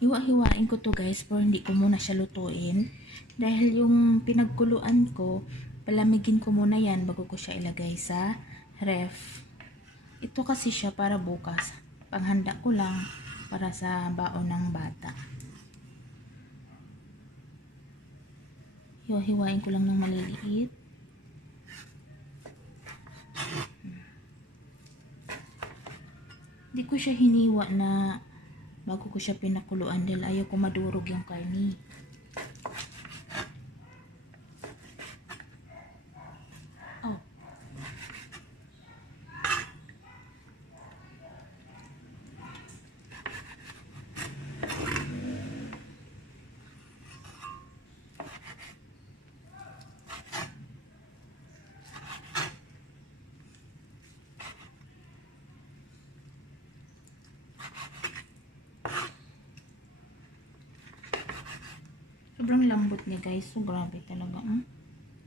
hiwa-hiwain ko to guys, pero hindi ko muna siya lutuin. Dahil yung pinagkuluan ko, palamigin ko muna yan bago ko siya ilagay sa ref. Ito kasi siya para bukas. Panghanda ko lang para sa baon ng bata. Hiwa-hiwain ko lang ng maliliit. Hindi ko siya hiniwa na bago ko siya pinakuluan dahil ayaw ko madurog yung karni. Oh. Sobrang lambot niya guys. So grabe talaga.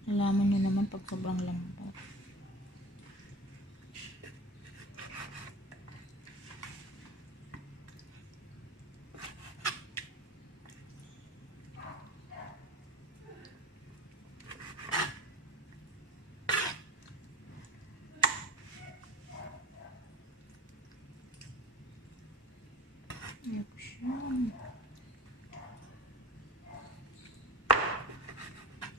Nalaman nyo naman pag sobrang lambot. Ayan ko siya.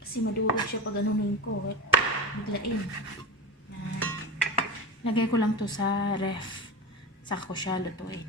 Kasi madurog siya pag anunin ko. Biglain. Lagay ko lang to sa ref. Saka ko siya lutuin.